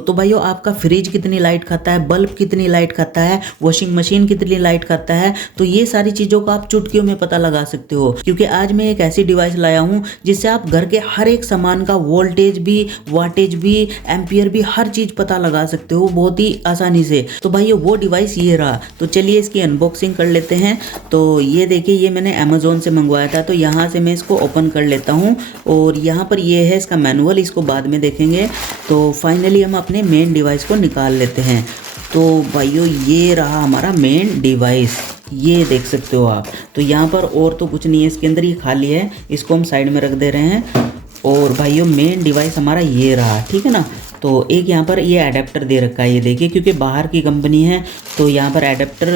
तो भाइयों आपका फ्रिज कितनी लाइट खाता है, बल्ब कितनी लाइट खाता है, वॉशिंग मशीन कितनी लाइट खाता है, तो ये सारी चीज़ों का आप चुटकियों में पता लगा सकते हो। क्योंकि आज मैं एक ऐसी डिवाइस लाया हूँ जिससे आप घर के हर एक सामान का वोल्टेज भी, वाटेज भी, एम्पियर भी, हर चीज़ पता लगा सकते हो बहुत ही आसानी से। तो भाइयों वो डिवाइस ये रहा। तो चलिए इसकी अनबॉक्सिंग कर लेते हैं। तो ये देखिए, ये मैंने अमेज़ोन से मंगवाया था, तो यहाँ से मैं इसको ओपन कर लेता हूँ और यहाँ पर ये है इसका मैनुअल, इसको बाद में देखेंगे। तो फाइनली हम अपने मेन डिवाइस को निकाल लेते हैं। तो भाइयों ये रहा हमारा मेन डिवाइस, ये देख सकते हो आप। तो यहाँ पर और तो कुछ नहीं है इसके अंदर, ये खाली है, इसको हम साइड में रख दे रहे हैं। और भाइयों मेन डिवाइस हमारा ये रहा, ठीक है ना। तो एक यहाँ पर ये एडेप्टर दे रखा है, ये देखिए, क्योंकि बाहर की कंपनी है तो यहाँ पर एडेप्टर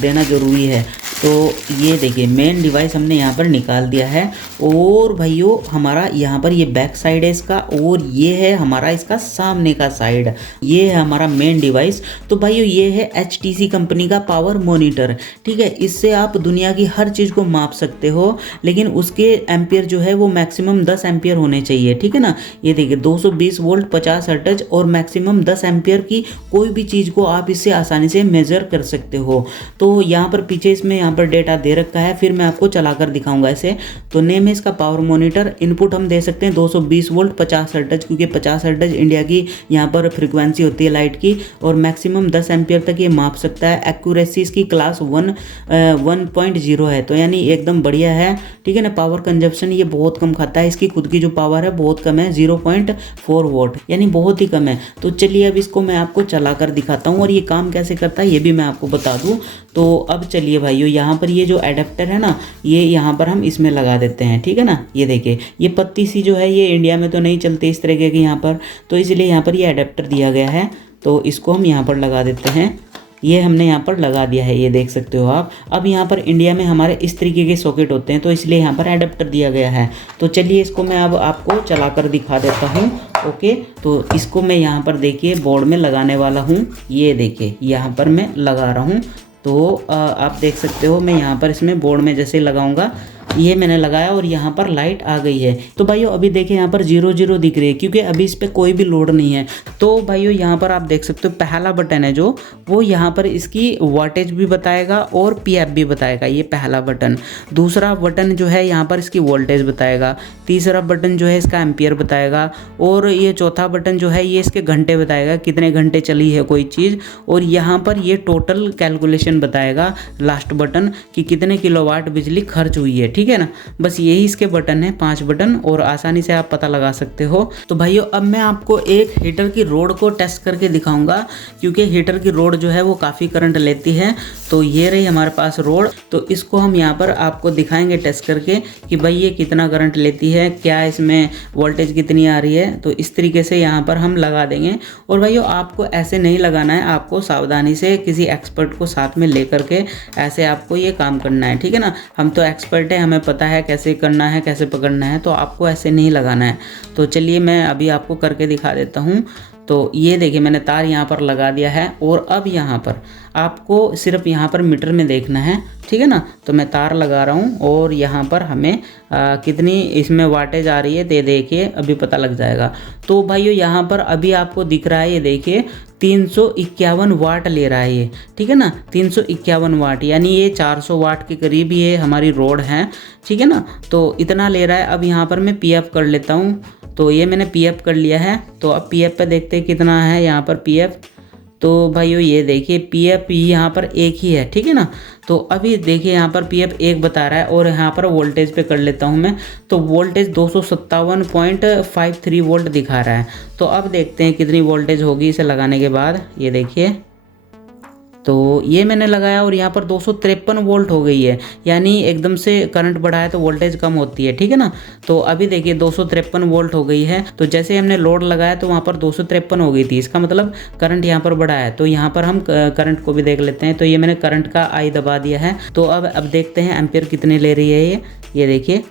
देना ज़रूरी है। तो ये देखिए मेन डिवाइस हमने यहाँ पर निकाल दिया है। और भाइयों हमारा यहाँ पर ये बैक साइड है इसका, और ये है हमारा इसका सामने का साइड, ये है हमारा मेन डिवाइस। तो भाइयों ये है HTC कंपनी का पावर मॉनिटर, ठीक है। इससे आप दुनिया की हर चीज़ को माप सकते हो, लेकिन उसके एम्पियर जो है वो मैक्सिमम 10 एम्पियर होने चाहिए, ठीक है ना। ये देखिए 220 वोल्ट 50 हर्ट्ज और मैक्सिमम 10 एम्पियर की कोई भी चीज़ को आप इससे आसानी से मेज़र कर सकते हो। तो यहाँ पर पीछे इसमें यहाँ पर डेटा दे रखा है, फिर मैं आपको चलाकर दिखाऊंगा इसे। तो नेम है इसका पावर मॉनिटर। इनपुट हम दे सकते हैं 220 वोल्ट 50 हर्ट्ज, क्योंकि 50 हर्ट्ज इंडिया की यहाँ पर फ्रीक्वेंसी होती है लाइट की, और मैक्सिमम 10 एम्पियर तक ये माप सकता है। एक्यूरेसी इसकी क्लास 1.0 है, तो यानी एकदम बढ़िया है, ठीक है ना। पावर कंजप्शन ये बहुत कम खाता है, इसकी खुद की जो पावर है बहुत कम है, 0.4 वोट, यानी बहुत ही कम है। तो चलिए अब इसको मैं आपको चलाकर दिखाता हूँ और ये काम कैसे करता है ये भी मैं आपको बता दूँ। तो अब चलिए भाइयों, यहाँ पर ये जो एडेप्टर है ना, ये यहाँ पर हम इसमें लगा देते हैं, ठीक है ना। ये देखिए ये पत्ती सी जो है ये इंडिया में तो नहीं चलती इस तरीके की यहाँ पर, तो इसलिए यहाँ पर ये एडेप्टर दिया गया है। तो इसको हम यहाँ पर लगा देते हैं, ये हमने यहाँ पर लगा दिया है, ये देख सकते हो आप। अब यहाँ पर इंडिया में हमारे इस तरीके के सॉकेट होते हैं, तो इसलिए यहाँ पर एडेप्टर दिया गया है। तो चलिए इसको मैं अब आपको चलाकर दिखा देता हूँ। ओके, तो इसको मैं यहाँ पर देखिए बोर्ड में लगाने वाला हूँ, ये देखिए यहाँ पर मैं लगा रहा हूँ। तो आप देख सकते हो मैं यहाँ पर इसमें बोर्ड में जैसे लगाऊंगा, ये मैंने लगाया और यहाँ पर लाइट आ गई है। तो भाइयों अभी देखिए यहाँ पर 0 दिख रही है, क्योंकि अभी इस पर कोई भी लोड नहीं है। तो भाइयों यहाँ पर आप देख सकते हो पहला बटन है जो, वो यहाँ पर इसकी वाटेज भी बताएगा और PF भी बताएगा, ये पहला बटन। दूसरा बटन जो है यहाँ पर इसकी वोल्टेज बताएगा। तीसरा बटन जो है इसका एम्पियर बताएगा। और ये चौथा बटन जो है ये इसके घंटे बताएगा, कितने घंटे चली है कोई चीज़। और यहाँ पर ये टोटल कैलकुलेशन बताएगा लास्ट बटन कि कितने किलोवाट बिजली खर्च हुई है, ठीक है ना। बस यही इसके बटन है, 5 बटन, और आसानी से आप पता लगा सकते हो। तो भाइयों अब मैं आपको एक हीटर की रोड को टेस्ट करके दिखाऊंगा, क्योंकि हीटर की रोड जो है वो काफ़ी करंट लेती है। तो ये रही हमारे पास रोड, तो इसको हम यहाँ पर आपको दिखाएंगे टेस्ट करके कि भाई ये कितना करंट लेती है, क्या इसमें वोल्टेज कितनी आ रही है। तो इस तरीके से यहाँ पर हम लगा देंगे। और भाइयों आपको ऐसे नहीं लगाना है, आपको सावधानी से किसी एक्सपर्ट को साथ में लेकर के ऐसे आपको ये काम करना है, ठीक है ना। हम तो एक्सपर्ट हैं, हमें पता है कैसे करना है, कैसे पकड़ना है, तो आपको ऐसे नहीं लगाना है। तो चलिए मैं अभी आपको करके दिखा देता हूँ। तो ये देखिए मैंने तार यहाँ पर लगा दिया है, और अब यहाँ पर आपको सिर्फ यहाँ पर मीटर में देखना है, ठीक है ना। तो मैं तार लगा रहा हूँ और यहाँ पर हमें कितनी इसमें वाटेज आ रही है ये देखिए, अभी पता लग जाएगा। तो भाइयों यहाँ पर अभी आपको दिख रहा है, ये देखिए 351 वाट ले रहा है ये, ठीक है ना। 351 वाट, यानी ये 400 वाट के करीब ये हमारी रोड है, ठीक है ना। तो इतना ले रहा है। अब यहाँ पर मैं PF कर लेता हूँ। तो ये मैंने PF कर लिया है। तो अब PF पे देखते हैं कितना है यहाँ पर PF। तो भाइयों ये देखिए PF यहाँ पर एक ही है, ठीक है ना। तो अभी देखिए यहाँ पर PF 1 बता रहा है, और यहाँ पर वोल्टेज पे कर लेता हूँ मैं। तो वोल्टेज 257.53 वोल्ट दिखा रहा है। तो अब देखते हैं कितनी वोल्टेज होगी इसे लगाने के बाद। ये देखिए, तो ये मैंने लगाया और यहाँ पर 253 वोल्ट हो गई है, यानी एकदम से करंट बढ़ा है तो वोल्टेज कम होती है, ठीक है ना। तो अभी देखिए 253 वोल्ट हो गई है। तो जैसे हमने लोड लगाया तो वहाँ पर 253 हो गई थी, इसका मतलब करंट यहाँ पर बढ़ा है। तो यहाँ पर हम करंट को भी देख लेते हैं। तो ये मैंने करंट का आई दबा दिया है। तो अब देखते हैं एम्पियर कितने ले रही है ये देखिए।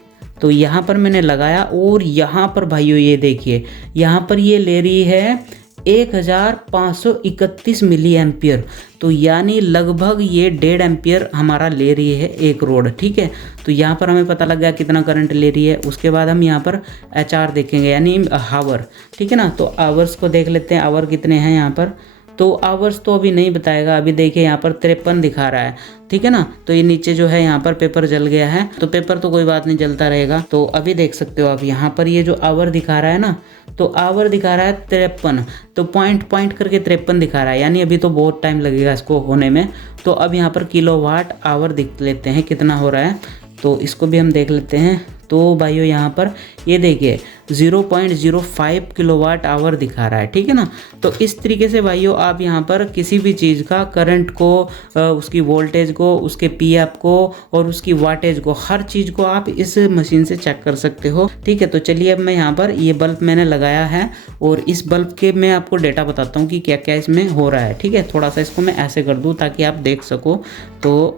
तो यहाँ पर मैंने लगाया और यहाँ पर भाइयों ये देखिए, यहाँ पर ये ले रही है 1531 मिली एम्पियर। तो यानी लगभग ये 1.5 एम्पियर हमारा ले रही है एक रोड, ठीक है। तो यहाँ पर हमें पता लग गया कितना करंट ले रही है। उसके बाद हम यहाँ पर HR देखेंगे यानी हावर, ठीक है ना। तो आवर्स को देख लेते हैं, आवर कितने हैं यहाँ पर। तो आवर्स तो अभी नहीं बताएगा, अभी देखिए यहाँ पर 53 दिखा रहा है, ठीक है ना। तो ये नीचे जो है यहाँ पर पेपर जल गया है, तो पेपर तो कोई बात नहीं, जलता रहेगा। तो अभी देख सकते हो आप यहाँ पर ये जो आवर दिखा रहा है ना, तो आवर दिखा रहा है 53, तो पॉइंट करके 53 दिखा रहा है, यानी अभी तो बहुत टाइम लगेगा इसको होने में। तो अब यहाँ पर किलोवाट आवर देख लेते हैं कितना हो रहा है, तो इसको भी हम देख लेते हैं। तो भाइयों यहाँ पर ये देखिए 0.05 किलोवाट आवर दिखा रहा है, ठीक है ना। तो इस तरीके से भाइयों आप यहाँ पर किसी भी चीज़ का करंट को, उसकी वोल्टेज को, उसके पीएफ को और उसकी वाटेज को, हर चीज़ को आप इस मशीन से चेक कर सकते हो, ठीक है। तो चलिए अब मैं यहाँ पर ये बल्ब मैंने लगाया है और इस बल्ब के मैं आपको डेटा बताता हूँ कि क्या क्या इसमें हो रहा है, ठीक है। थोड़ा सा इसको मैं ऐसे कर दूँ ताकि आप देख सको। तो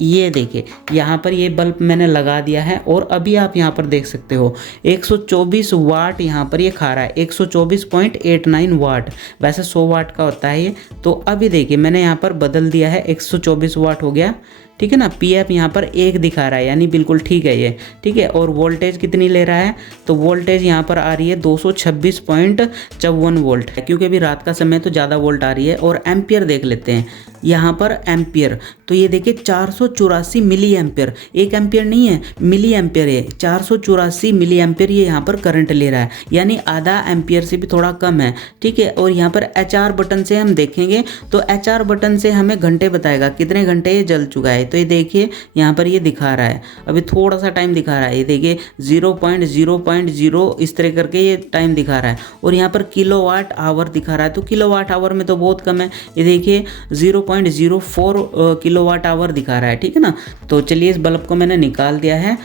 ये देखिए यहाँ पर ये बल्ब मैंने लगा दिया है और अभी आप यहाँ पर देख सकते हो 124 वाट यहाँ पर ये खा रहा है, 124.89 वाट। वैसे 100 वाट का होता है ये। तो अभी देखिए मैंने यहाँ पर बदल दिया है, 124 वाट हो गया, ठीक है ना। पीएफ यहाँ पर 1 दिखा रहा है, यानी बिल्कुल ठीक है ये, ठीक है। और वोल्टेज कितनी ले रहा है, तो वोल्टेज यहाँ पर आ रही है 226.54 वोल्ट, क्योंकि अभी रात का समय तो ज़्यादा वोल्ट आ रही है। और एम्पियर देख लेते हैं यहाँ पर एम्पियर, तो ये देखिए 484 मिली एम्पियर, 1 एम्पियर नहीं है, मिली एम्पियर है। 484 मिली एम्पियर ये यहाँ पर करंट ले रहा है, यानी आधा एम्पियर से भी थोड़ा कम है, ठीक है। और यहाँ पर HR बटन से हम देखेंगे तो HR बटन से हमें घंटे बताएगा कितने घंटे ये जल चुका है। तो ये देखिए यहाँ पर ये दिखा रहा है, अभी थोड़ा सा टाइम दिखा रहा है, ये देखिए 0.0 इस तरह करके ये टाइम दिखा रहा है। और यहाँ पर किलोवाट आवर दिखा रहा है, तो किलोवाट आवर में तो बहुत कम है, ये देखिए 0.04 किलोवाट आवर दिखा रहा है, ठीक है ना। तो चलिए इस बल्ब को मैंने निकाल दिया है।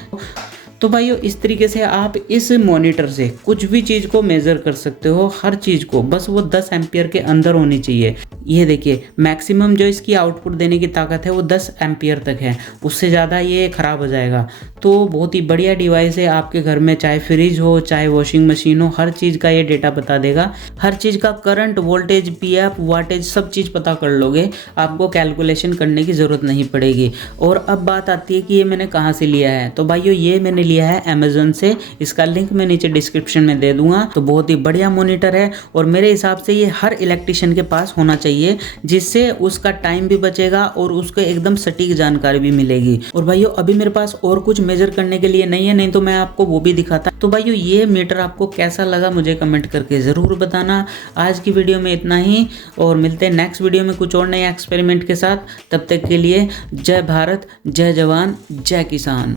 तो भाइयों इस तरीके से आप इस मॉनिटर से कुछ भी चीज़ को मेज़र कर सकते हो, हर चीज़ को, बस वो 10 एम्पियर के अंदर होनी चाहिए। ये देखिए मैक्सिमम जो इसकी आउटपुट देने की ताकत है वो 10 एम्पियर तक है, उससे ज़्यादा ये ख़राब हो जाएगा। तो बहुत ही बढ़िया डिवाइस है, आपके घर में चाहे फ्रिज हो चाहे वॉशिंग मशीन हो, हर चीज़ का ये डेटा बता देगा, हर चीज़ का करंट, वोल्टेज, पीएफ, वाटेज सब चीज़ पता कर लोगे, आपको कैलकुलेशन करने की ज़रूरत नहीं पड़ेगी। और अब बात आती है कि ये मैंने कहाँ से लिया है। तो भाइयों ये मैंने लिया है अमेज़न से, इसका लिंक मैं नीचे डिस्क्रिप्शन में दे दूंगा। तो बहुत ही बढ़िया मॉनिटर है और मेरे हिसाब से ये हर इलेक्ट्रिशियन के पास होना चाहिए, जिससे उसका टाइम भी बचेगा और उसको एकदम सटीक जानकारी भी मिलेगी। और भाइयों अभी मेरे पास और कुछ मेजर करने के लिए नहीं है, नहीं तो मैं आपको वो भी दिखाता। तो भाइयों ये मीटर आपको कैसा लगा मुझे कमेंट करके ज़रूर बताना। आज की वीडियो में इतना ही और मिलते हैं नेक्स्ट वीडियो में कुछ और नए एक्सपेरिमेंट के साथ। तब तक के लिए जय भारत, जय जवान, जय किसान।